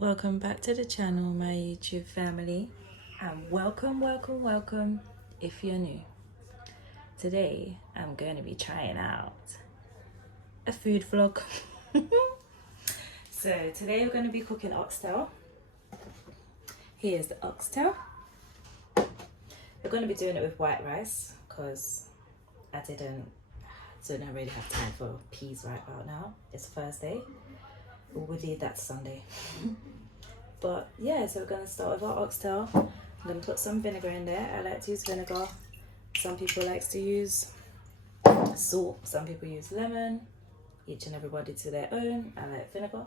Welcome back to the channel, my YouTube family, and welcome if you're new. Today I'm going to be trying out a food vlog. So today we're going to be cooking oxtail. Here's the oxtail. We're going to be doing it with white rice because I don't really have time for peas right about now. It's Thursday. We'll leave that Sunday. But yeah, so we're going to start with our oxtail. I'm going to put some vinegar in there. I like to use vinegar. Some people like to use salt. Some people use lemon. Each and everybody to their own. I like vinegar.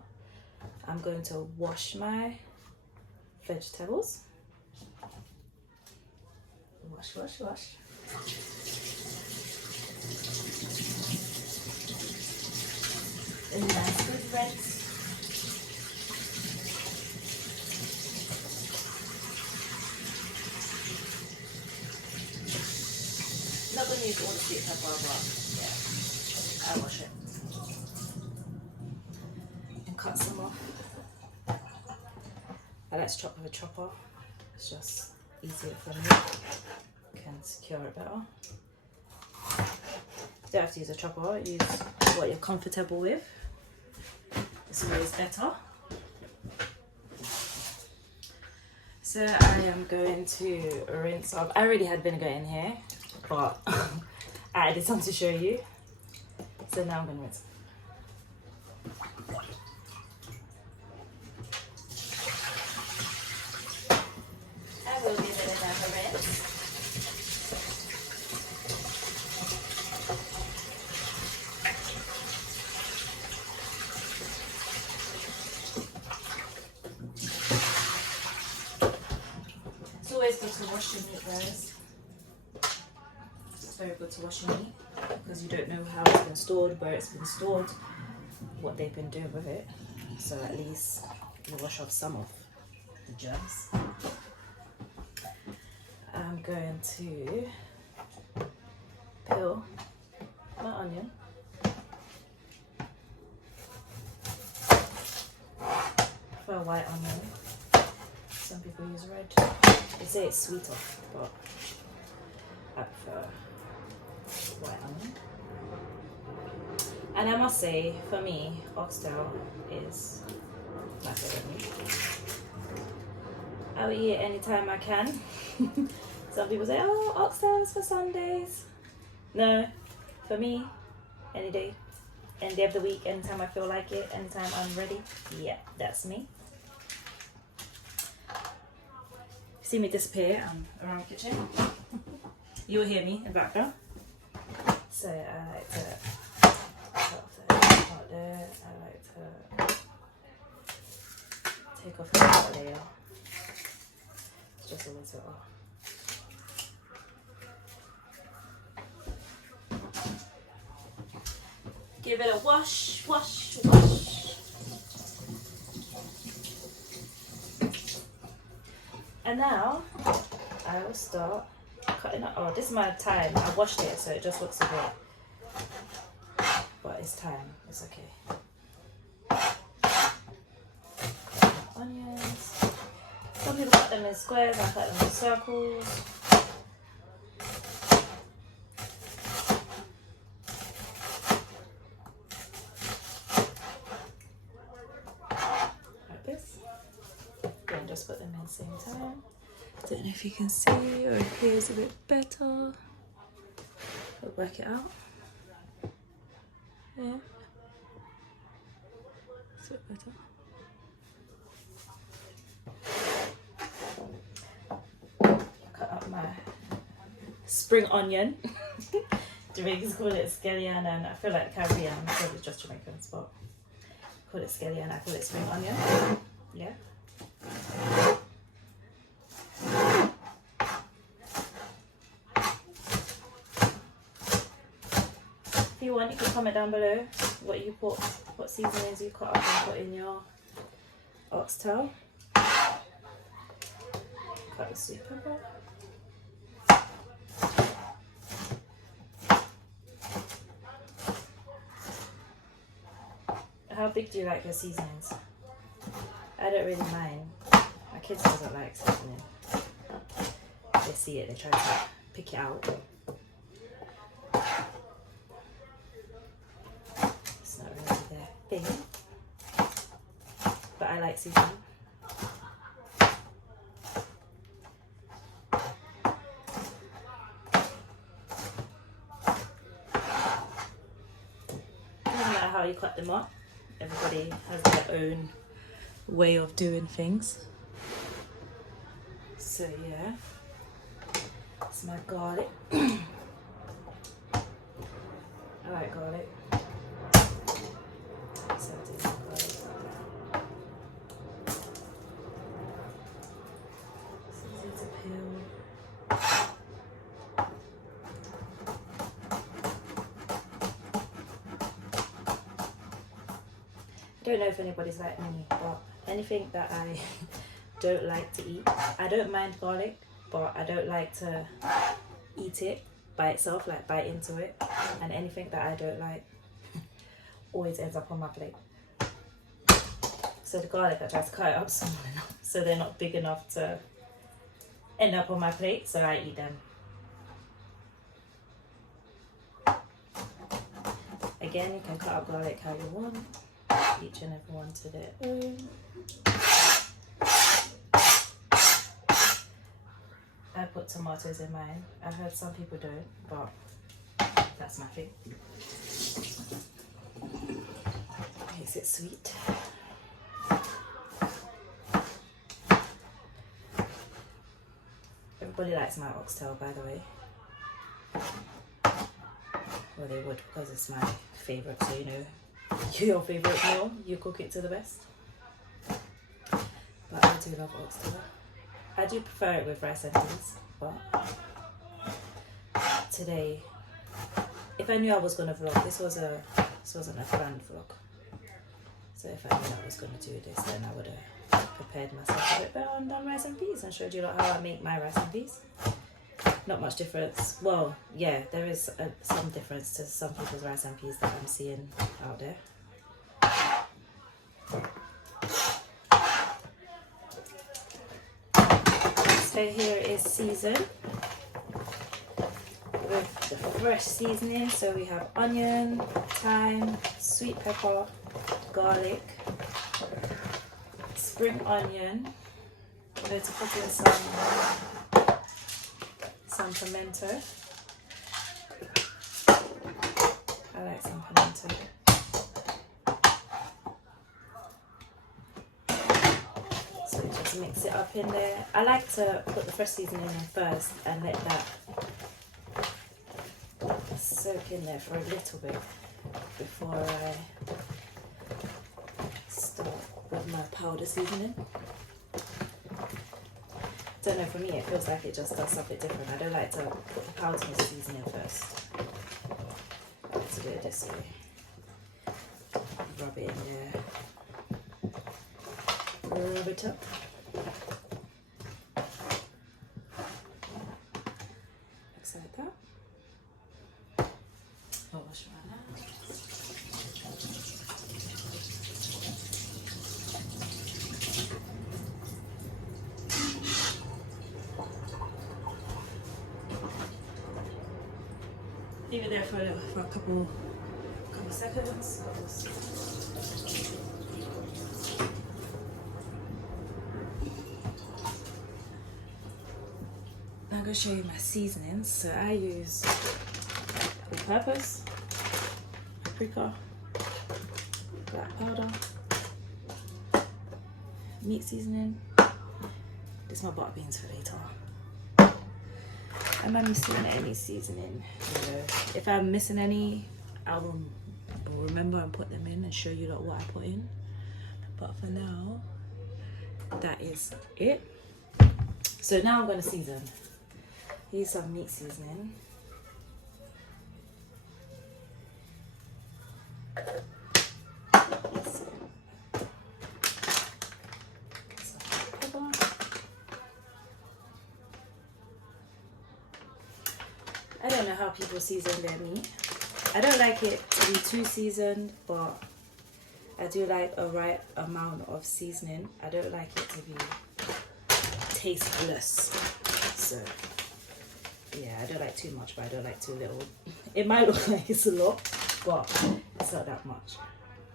I'm going to wash my vegetables. Wash. A nice good rinse. Not going to use all the sweet pepper, but yeah, I wash it and cut some off. I like to chop with a chopper. It's just easier for me. Can secure it better. You don't have to use a chopper. Use what you're comfortable with. It's always better. So I am going to rinse off. I already had vinegar in here, but I added some to show you. So now I'm going to rinse. I will give it another rinse. It's always good to wash your meat, guys. It's very good to wash your meat because you don't know how it's been stored, where it's been stored, what they've been doing with it. So at least you wash off some of the germs. I'm going to peel my onion. For a white onion. Some people use red. They say it's sweeter, but I prefer white onion. And I must say, for me, oxtail is my favorite meat. I will eat it anytime I can. Some people say, oh, oxtail is for Sundays. No, for me, any day of the week, anytime I feel like it, anytime I'm ready. Yeah, that's me. See me disappear, I'm around the kitchen. You'll hear me in the background. So I like to cut off that part there. I like to take off the outer layer. Just a little. Give it a wash. And now I will start cutting up. Oh, this is my thyme. I washed it, so it just looks a bit. But it's thyme. It's okay. Onions. Some people cut them in squares. I cut them in circles. Like this. Then just put them in at the same time. Don't know if you can see or it hears a bit better. We'll work it out. Yeah. It's a bit better. Cut up my spring onion. Jamaicans call it scallion, and I feel like Caribbean, I'm sure it's just Jamaicans, but I call it scallion, I call it spring onion. Yeah. If you want, you can comment down below what you put, what seasonings you cut up and put in your oxtail. Cut the sweet pepper. How big do you like your seasonings? I don't really mind. My kids doesn't like seasoning. They see it, they try to pick it out. It's not really their thing. But I like seasoning. Doesn't matter how you cut them up. Everybody has their own way of doing things. So yeah, it's my garlic. I like garlic. So I do like garlic. It's easy to peel. I don't know if anybody's like me, but anything that I don't like to eat, I don't mind garlic, but I don't like to eat it by itself, like bite into it. And anything that I don't like always ends up on my plate. So the garlic, I try to cut it up small enough so they're not big enough to end up on my plate, so I eat them. Again, you can cut up garlic how you want. Each and every one to their own. I put tomatoes in mine. I've heard some people don't, but that's my thing. Makes it sweet. Everybody likes my oxtail, by the way. Well, they would, because it's my favourite, so you know. Your favourite meal, you cook it to the best. But I do love oxtail. I do prefer it with rice and peas, but today, if I knew I was gonna vlog, this wasn't a planned vlog. So if I knew I was gonna do this, then I would have prepared myself a bit better and done rice and peas and showed you how I make my rice and peas. Not much difference. Well, yeah, there is some difference to some people's rice and peas that I'm seeing out there. So here is seasoned with the fresh seasoning. So we have onion, thyme, sweet pepper, garlic, spring onion. I'm going to put in some pimento. I like some pimento. So just mix it up in there. I like to put the fresh seasoning in first and let that soak in there for a little bit before I start with my powder seasoning. Don't know, for me it feels like it just does something different. I don't like to put the powder seasoning first. I like to do it this way. Rub it in there. Rub it up. Looks like that. I'll wash my hands. Leave it there for a couple seconds. I'm going to show you my seasonings. So I use all-purpose, paprika, black powder, meat seasoning. This is my butter beans for later. Am I missing any seasoning? No. If I'm missing any, I will remember and put them in and show you what I put in. But for now, that is it. So now I'm going to season. Use some meat seasoning. I don't know how people season their meat. I don't like it to be too seasoned, but I do like a right amount of seasoning. I don't like it to be tasteless. So yeah, I don't like too much, but I don't like too little. It might look like it's a lot, but it's not that much.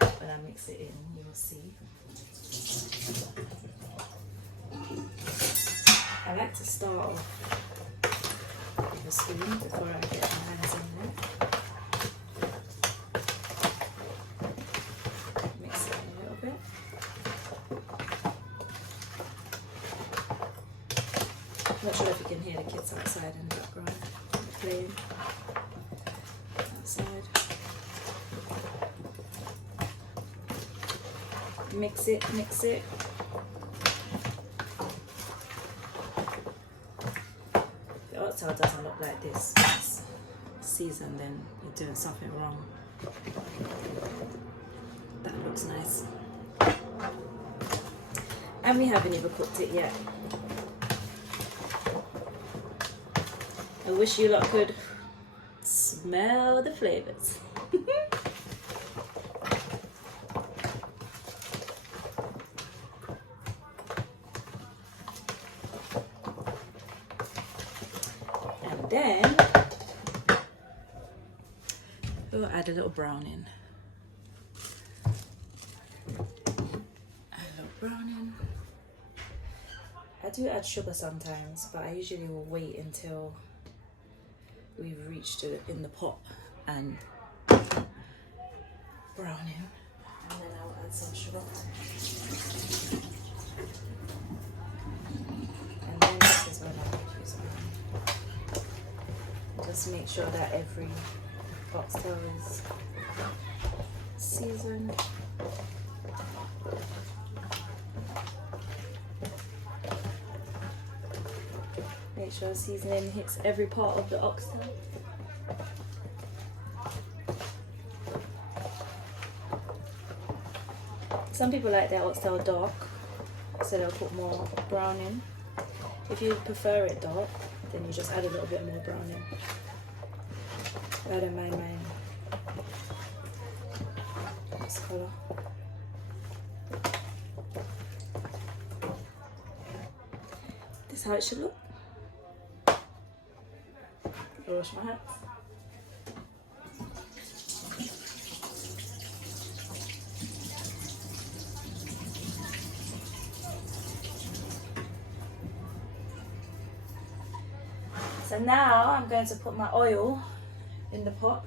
When I mix it in, you will see. I like to start off with a spoon before I get my hands in there. Mix it in a little bit. Not sure if you can hear the kids outside in the background playing outside. Mix it, mix it. If the oxtail doesn't look like this, it's seasoned, then you're doing something wrong. That looks nice. And we haven't even cooked it yet. I wish you lot could smell the flavors. And then we'll add a little browning. I do add sugar sometimes, but I usually will wait until we've reached it in the pot and browning, and then I'll add some sugar. And then this is when I'll use it. Just make sure that every oxtail is seasoned. Make sure seasoning hits every part of the oxtail. Some people like their oxtail dark, so they'll put more browning. If you prefer it dark, then you just add a little bit more browning. I don't mind mine this colour. This is how it should look. I'll wash my hands. So now I'm going to put my oil in the pot.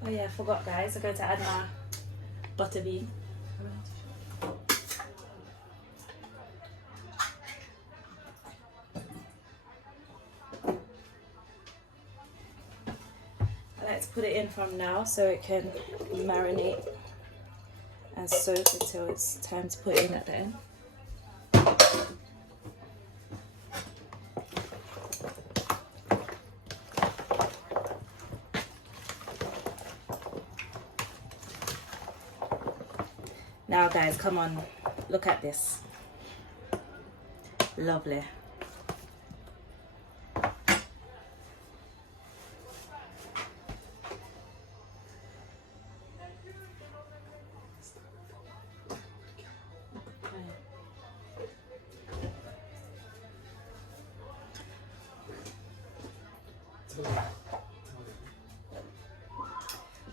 Oh yeah, I forgot guys, I'm going to add my butter bean. I like to put it in from now so it can marinate and soak until it's time to put it in at the end. Now guys, come on, look at this. Lovely.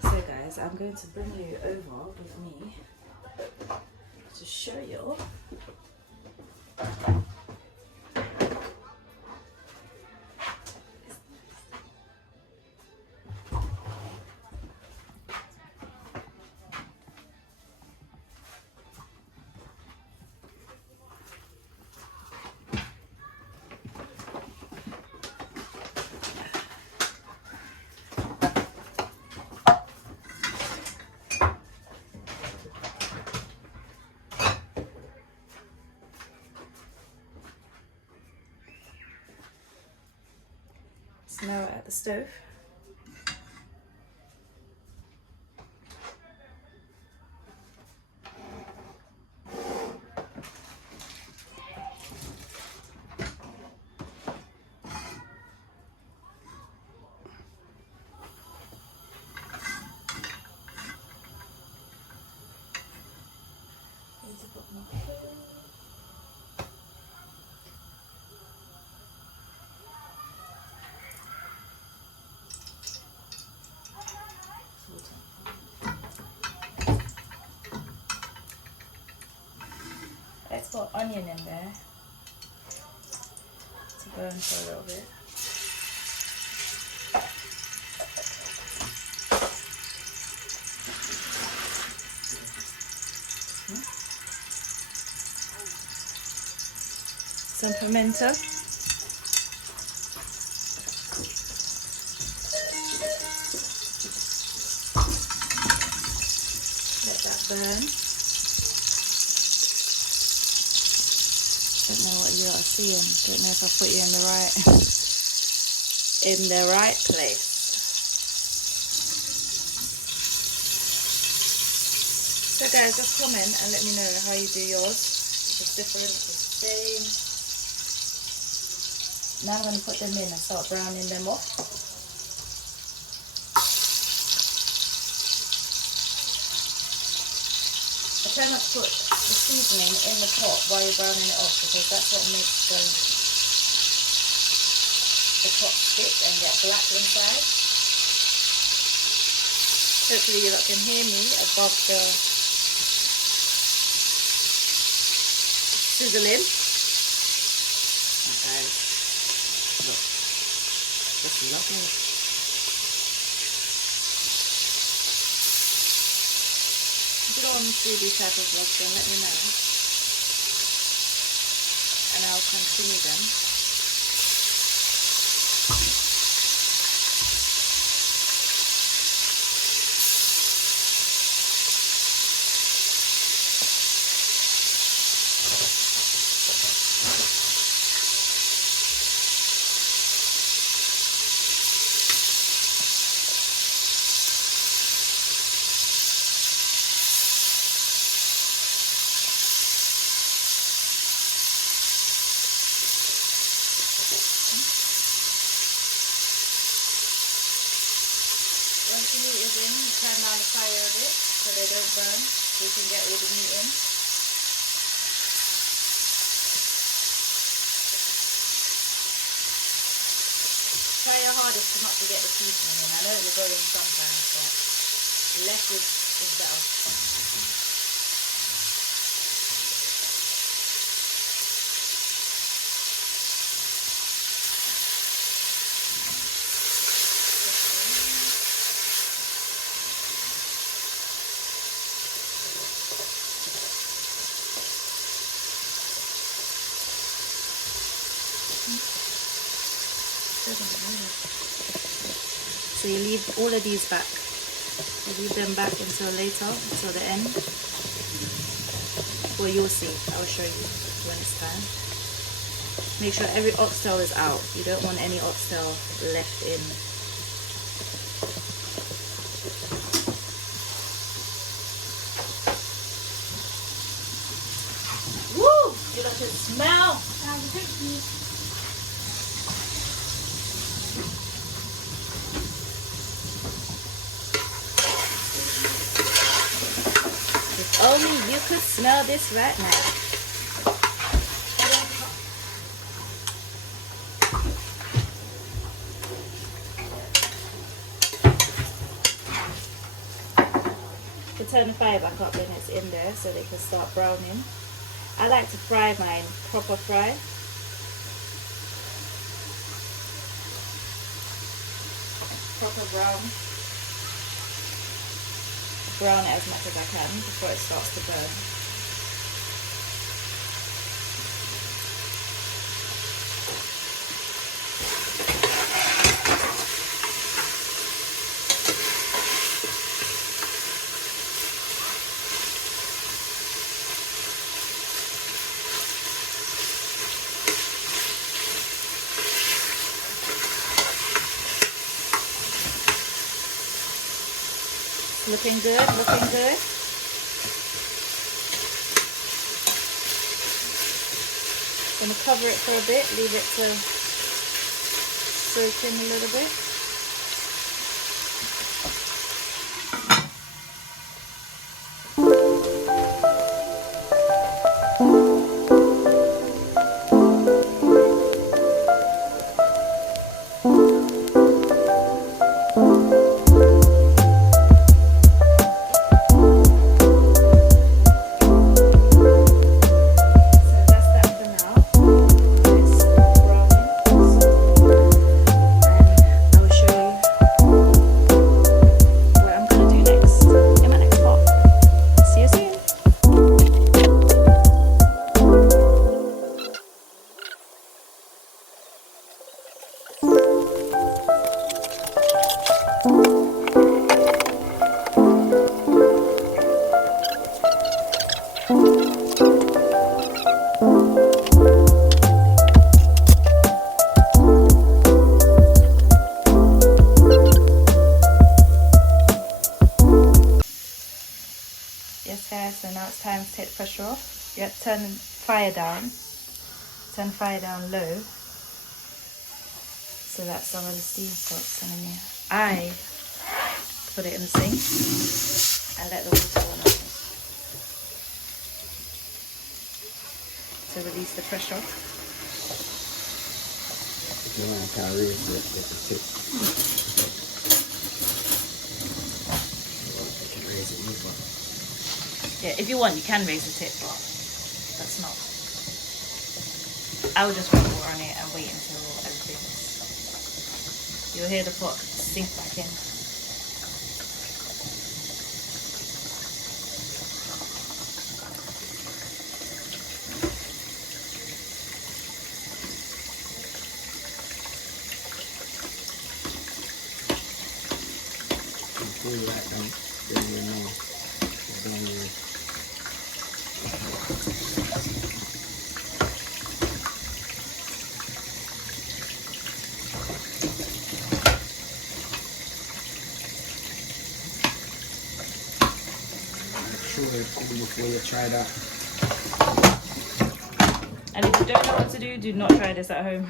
So guys, I'm going to bring you over with me to show you now at the stove. let's put onion in there to burn for a little bit. Some pimento. Let that burn. Don't know what you are seeing. Don't know if I put you in the right place. So guys, just comment and let me know how you do yours. If it's different, if it's the same. Now I'm going to put them in and start browning them off. I try not to put the seasoning in the pot while you're browning it off, because that's what makes the pot stick and get black inside. Hopefully you lot can hear me above the sizzling. Okay, look, just lovely. If you don't want me to do these type of vlogs, then let me know and I'll continue them. Once the meat is in, you turn down the fire a bit so they don't burn, so you can get all the meat in. Try your hardest to not to get the seasoning in. I know it will go in sometimes, but less is better. So you leave all of these back. You leave them back until later, until the end. Well, you'll see. I'll show you when it's time. Make sure every oxtail is out. You don't want any oxtail left in. Woo! You got to smell. Only you could smell this right now. You can turn the fire back up when it's in there so they can start browning. I like to fry mine proper fry. Proper brown. Brown it as much as I can before it starts to burn. Looking good, looking good. I'm going to cover it for a bit, leave it to soak in a little bit. Yes guys, so now it's time to take the pressure off. You have to turn fire down. Turn fire down low, so that some of the steam stops coming in. I put it in the sink and let the water run off to release the pressure. You want to kind of raise it with the tip. You can raise it easily. Yeah, if you want, you can raise the tip, but that's not. I would just rub water on it and wait until everything's. You'll hear the pot sink back in. Before you act them, then you know it's done with. Before you try that. And if you don't know what to do not try this at home.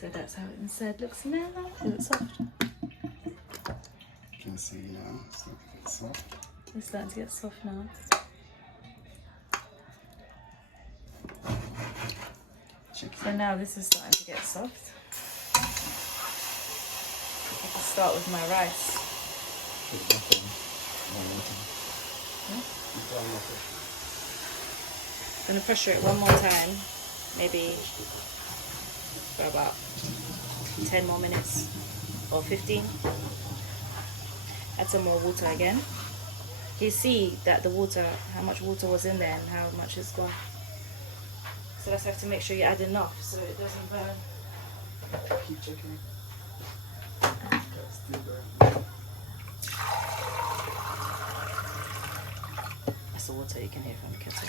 So that's how it inside looks now. Is it soft? You can see now, it's starting to get soft. It's starting to get soft now. So now this is starting to get soft. I can start with my rice. I'm going to pressure it one more time, maybe for about 10 more minutes or 15. Add some more water again. You see that the water, how much water was in there and how much is gone. So let's have to make sure you add enough so it doesn't burn. Keep checking. That's the water you can hear from the kettle.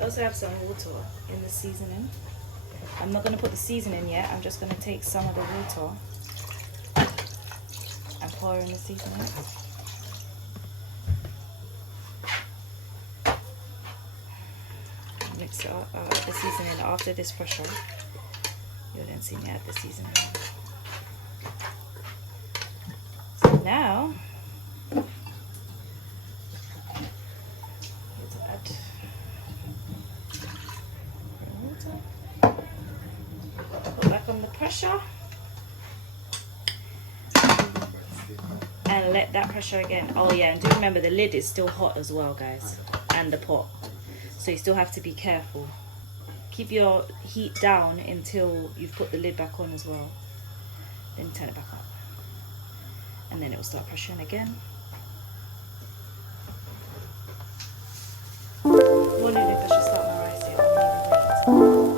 I also have some water in the seasoning. I'm not going to put the seasoning yet, I'm just going to take some of the water and pour in the seasoning. Mix it up, the seasoning after this pressure. You'll then see me add the seasoning. So now, put back on the pressure and let that pressure again. Oh yeah, and do remember the lid is still hot as well guys, and the pot, so you still have to be careful. Keep your heat down until you've put the lid back on as well, then turn it back up and then it will start pressuring again. I'm wondering if I should start my rice here or maybe wait.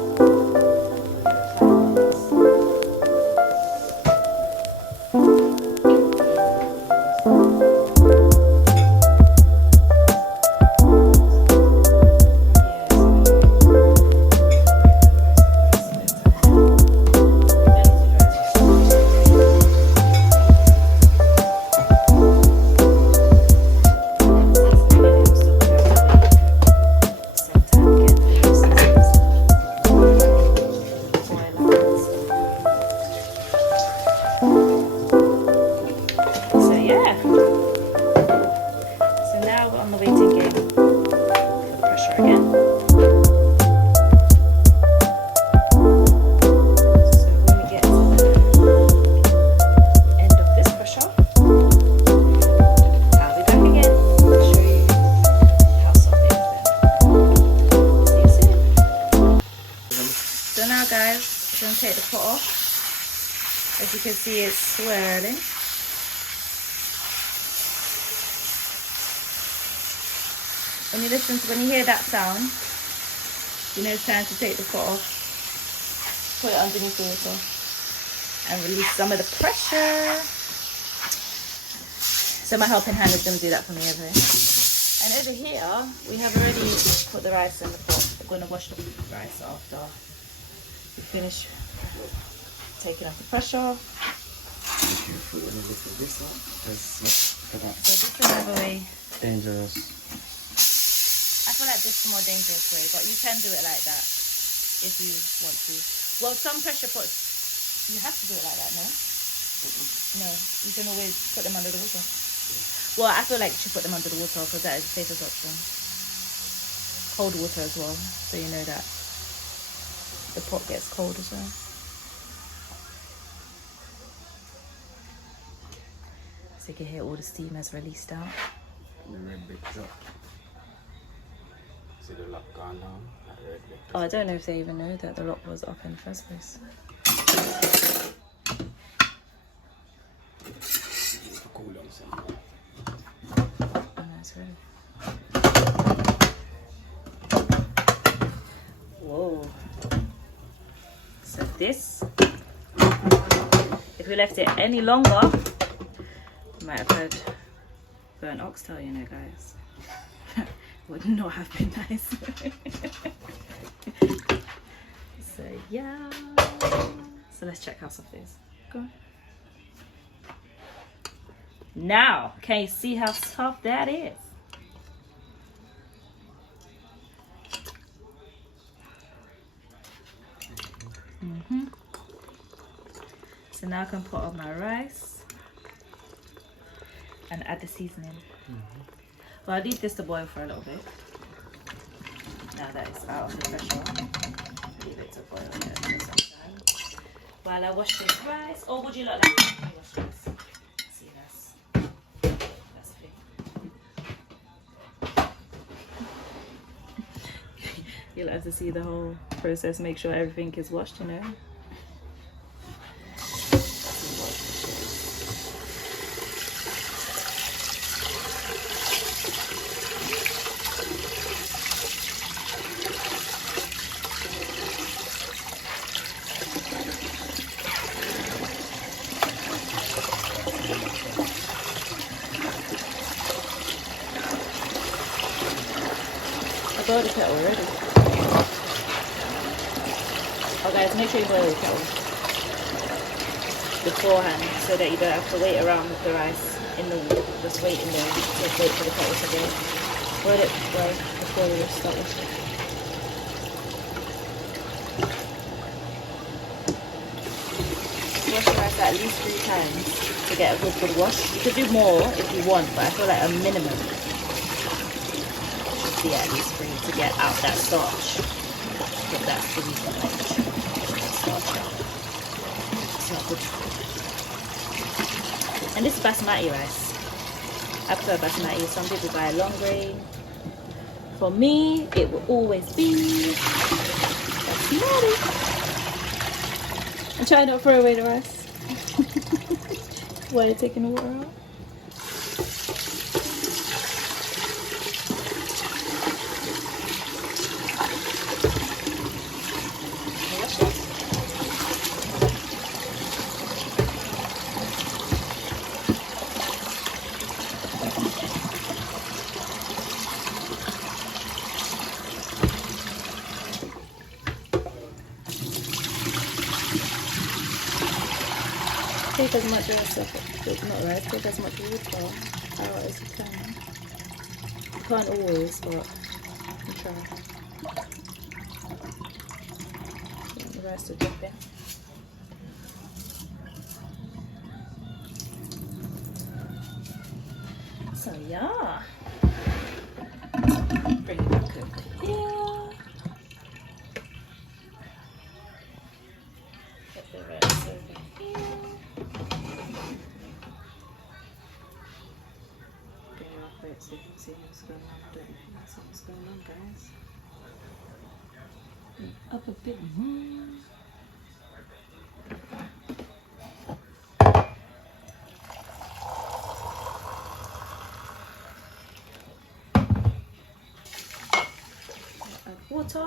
Take the pot off. As you can see, it's swirling. When you hear that sound, you know it's time to take the pot off. Put it underneath the water and release some of the pressure. So my helping hand is going to do that for me over here. And over here, we have already put the rice in the pot. We're going to wash the rice after we finish taking off the pressure. Be careful when you look at this one, because So this is another way. dangerous. I feel like this is the more dangerous way, but you can do it like that if you want to. Well, some pressure pots, you have to do it like that, no? No, you can always put them under the water. Well, I feel like you should put them under the water because that is the safest option. Cold water as well, so you know that the pot gets cold as well. So you can hear all the steam has released out. The red big drop. See the lock gone down? That red big. Oh, I don't know if they even know that the lock was up in the first place. Cool down some. Oh, that's really. Whoa. So this, if we left it any longer, you might have heard burnt oxtail, you know, guys. Would not have been nice. So yeah. So let's check how soft it is. Go on. Now, can you see how soft that is? So now I can put on my rice and add the seasoning. Well, I'll leave this to boil for a little bit. Now that it's out of the pressure, leave it to boil here for some time. While I wash this rice, or would you like to wash this? See, that's a thing. You'll have to see the whole process, make sure everything is washed, you know. I boiled the kettle already. Oh guys, make sure you boil the kettle beforehand so that you don't have to wait around with the rice in the water. Just wait in there, just wait for the kettle to boil. Boil it well before you start washing. Wash the rice at least 3 times to get a good wash. You could do more if you want, but I feel like a minimum should be at least 3 to get out that starch. Get that fizzy starch out. It's not good. And this is basmati rice. I prefer basmati. Some people buy long grain. For me, it will always be basmati. And try not to throw away the rice while you're taking the water out. Take as much rice, not rice, take as much water out as you can. You can't always, but you try. Get the rice to dip in. So yeah, bring it back over here. Get the rice over here. So you can see what's going on. Don't see what's going on, guys. Up a bit more. Add water.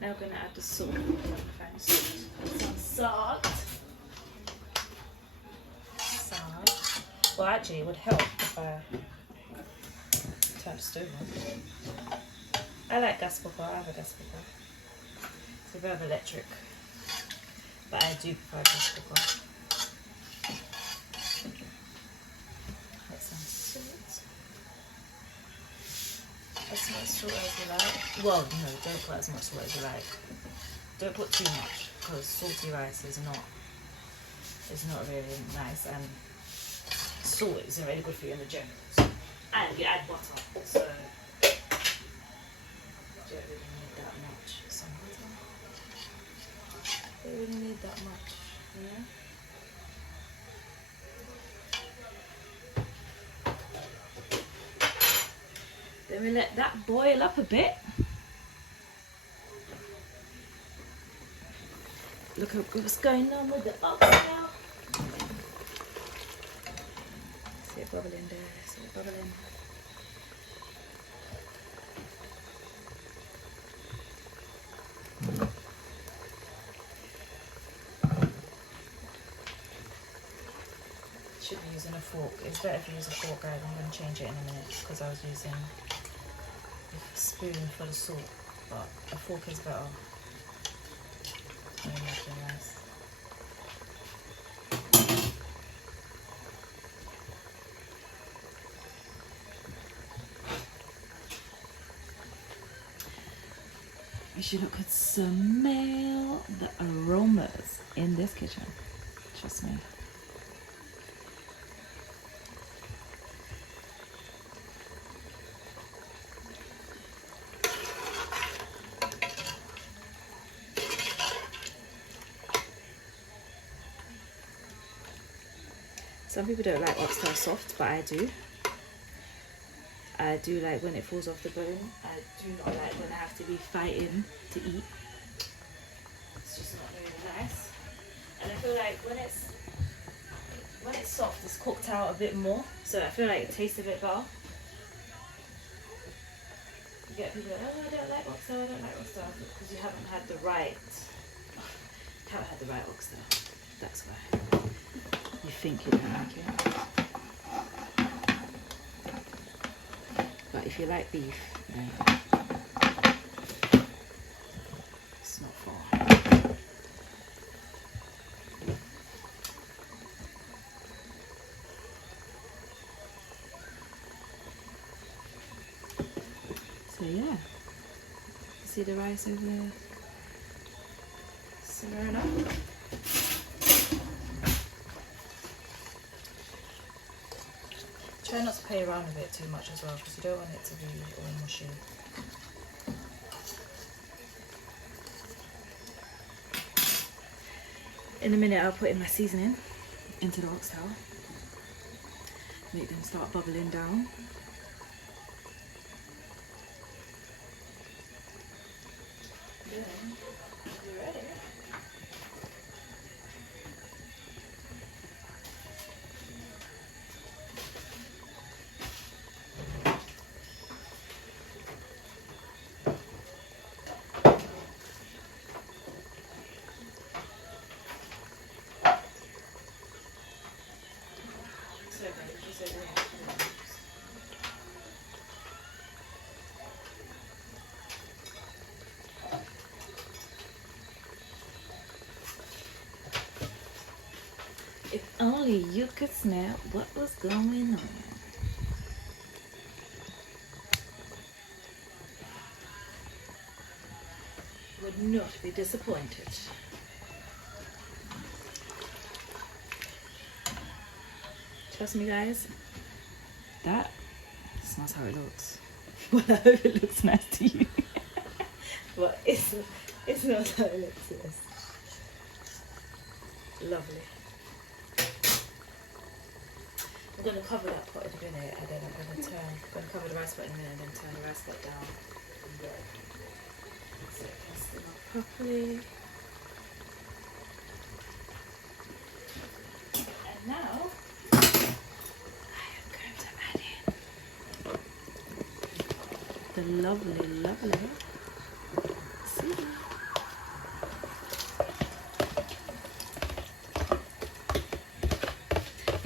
Now we're going to add the salt. Find some salt. Salt. Well, actually, it would help if I turn the stove on. I like gas cooker. I have a gas cooker. It's a bit of electric, but I do prefer gas cooker. Get some salt. As much salt as you like. Well, no, don't put as much salt as you like. Don't put too much, because salty rice is not really nice, and salt isn't really good for you in the general. And you add butter, so you don't really need that much. Some butter. Don't really need that much, yeah. Then we let that boil up a bit. Look at what's going on with the oxtail. See it bubbling there, see it bubbling. Should be using a fork. It's better if you use a fork, guys. I'm going to change it in a minute because I was using a spoon for the salt, but a fork is better. Nice. You could smell the aromas in this kitchen. Trust me. Some people don't like oxtail soft, but I do. I do like when it falls off the bone. I do not like when I have to be fighting to eat. It's just not really nice. And I feel like when it's soft, it's cooked out a bit more. So I feel like it tastes a bit better. You get people like, oh, I don't like oxtail, because you haven't had the right oxtail. That's why. You think you don't like it. But if you like beef, then it's not far. So yeah, see the rice over there simmering up. Try not to play around with it too much as well, because you don't want it to be all mushy. In a minute I'll put in my seasoning into the oxtail. Make them start bubbling down. Then you're ready. If only you could smell what was going on. Would not be disappointed. Trust me, guys, that's not how it looks. Well, I hope it looks nice to you. But it's not how it looks to us. Lovely. I'm going to cover that pot in a minute, and then I'm going to cover the rice pot in a minute and then turn the rice pot down. So it can steam up properly. And now I am going to add in the lovely seasoning.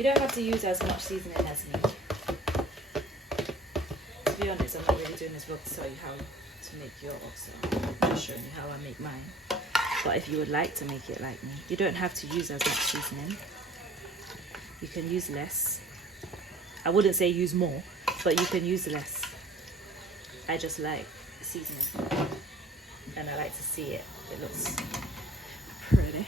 You don't have to use as much seasoning as me. To be honest, I'm not really doing this vlog to tell you how to make your oxtail. I'm just showing you how I make mine. But if you would like to make it like me, you don't have to use as much seasoning. You can use less. I wouldn't say use more, but you can use less. I just like seasoning, and I like to see it. It looks pretty.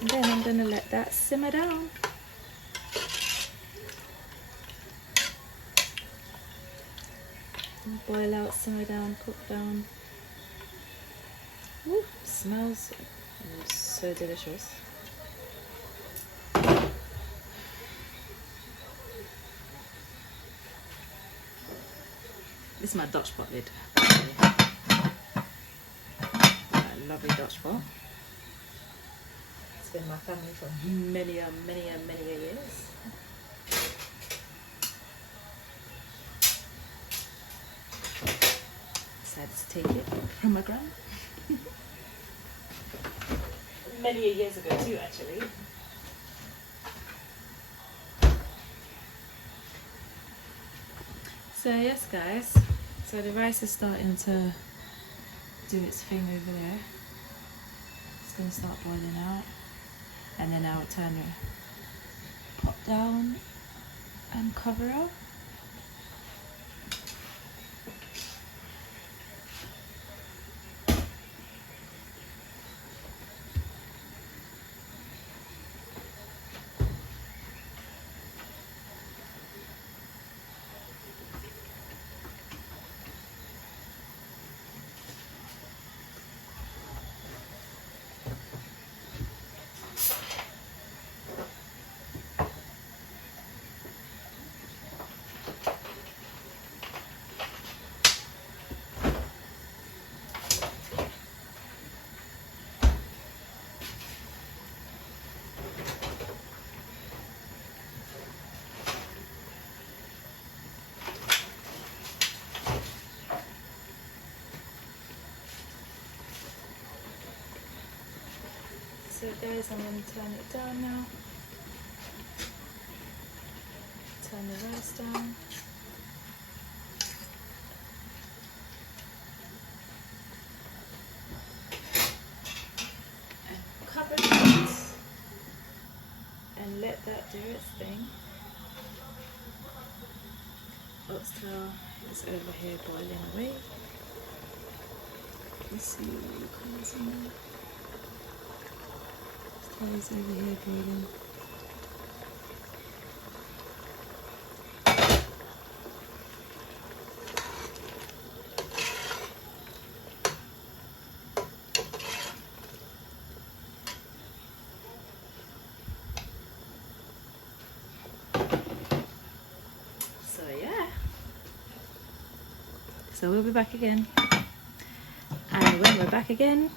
And then I'm gonna let that simmer down. Boil out, simmer down, cook down. Ooh, smells so delicious. This is my Dutch pot lid. My lovely Dutch pot. It's been my family for many years. Decided to take it from my grandma. Many years ago too, actually. So yes guys, so the rice is starting to do its thing over there. It's going to start boiling out, and then I'll turn the pot down and cover up. So guys, I'm going to turn it down now. Turn the rice down. And cover it. And let that do its thing. Oxtail is over here boiling away. Let's see what colours in there. Is over here boiling. So yeah. So we'll be back again. And when we're back again,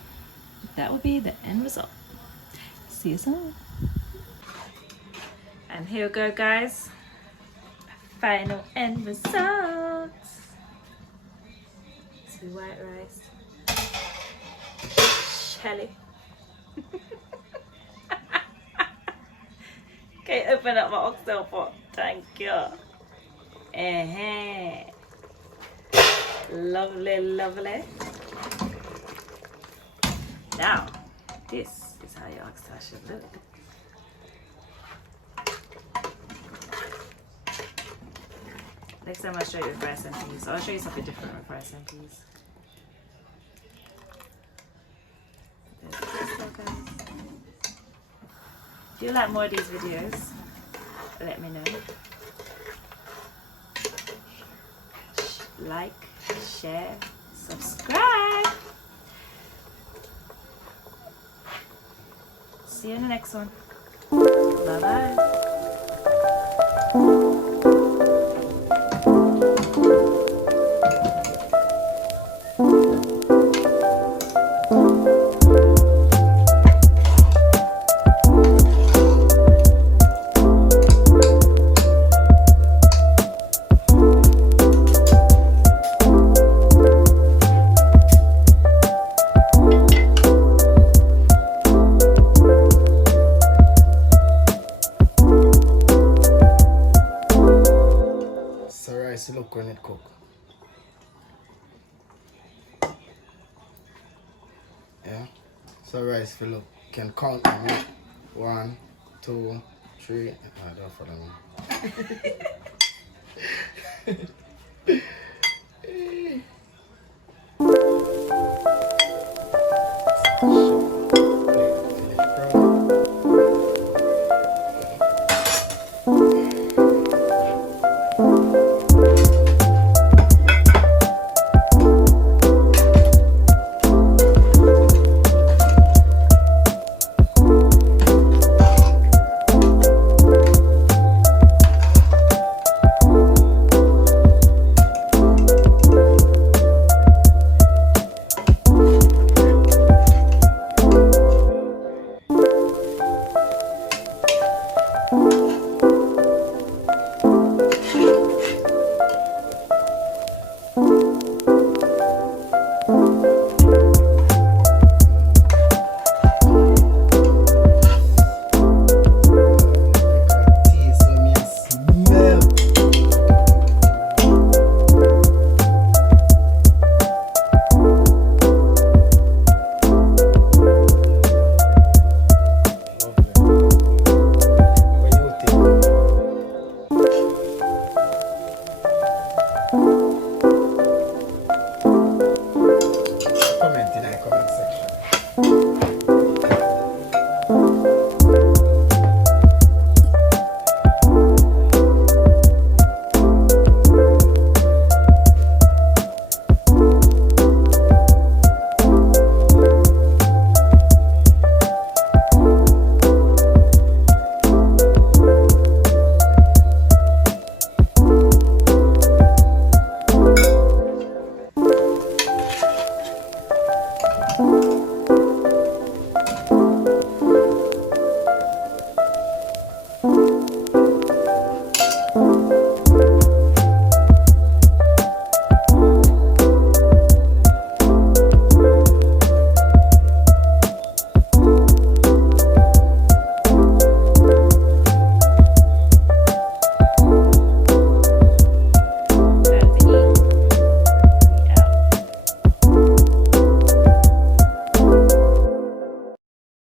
that will be the end result. See you soon. And here we go guys, final end result. It's white rice, Shelly. Okay, open up my oxtail pot, thank you. Lovely, lovely. Now this is how your oxtail should look. Next time I'll show you with rice and peas. I'll show you something different with rice and peas. There's the oxtail, guys. If you like more of these videos, let me know. Like, share, subscribe. See you in the next one. Bye bye. rice look when it cook. Yeah. So rice will look. Can count them. 1, 2, 3. Don't follow me.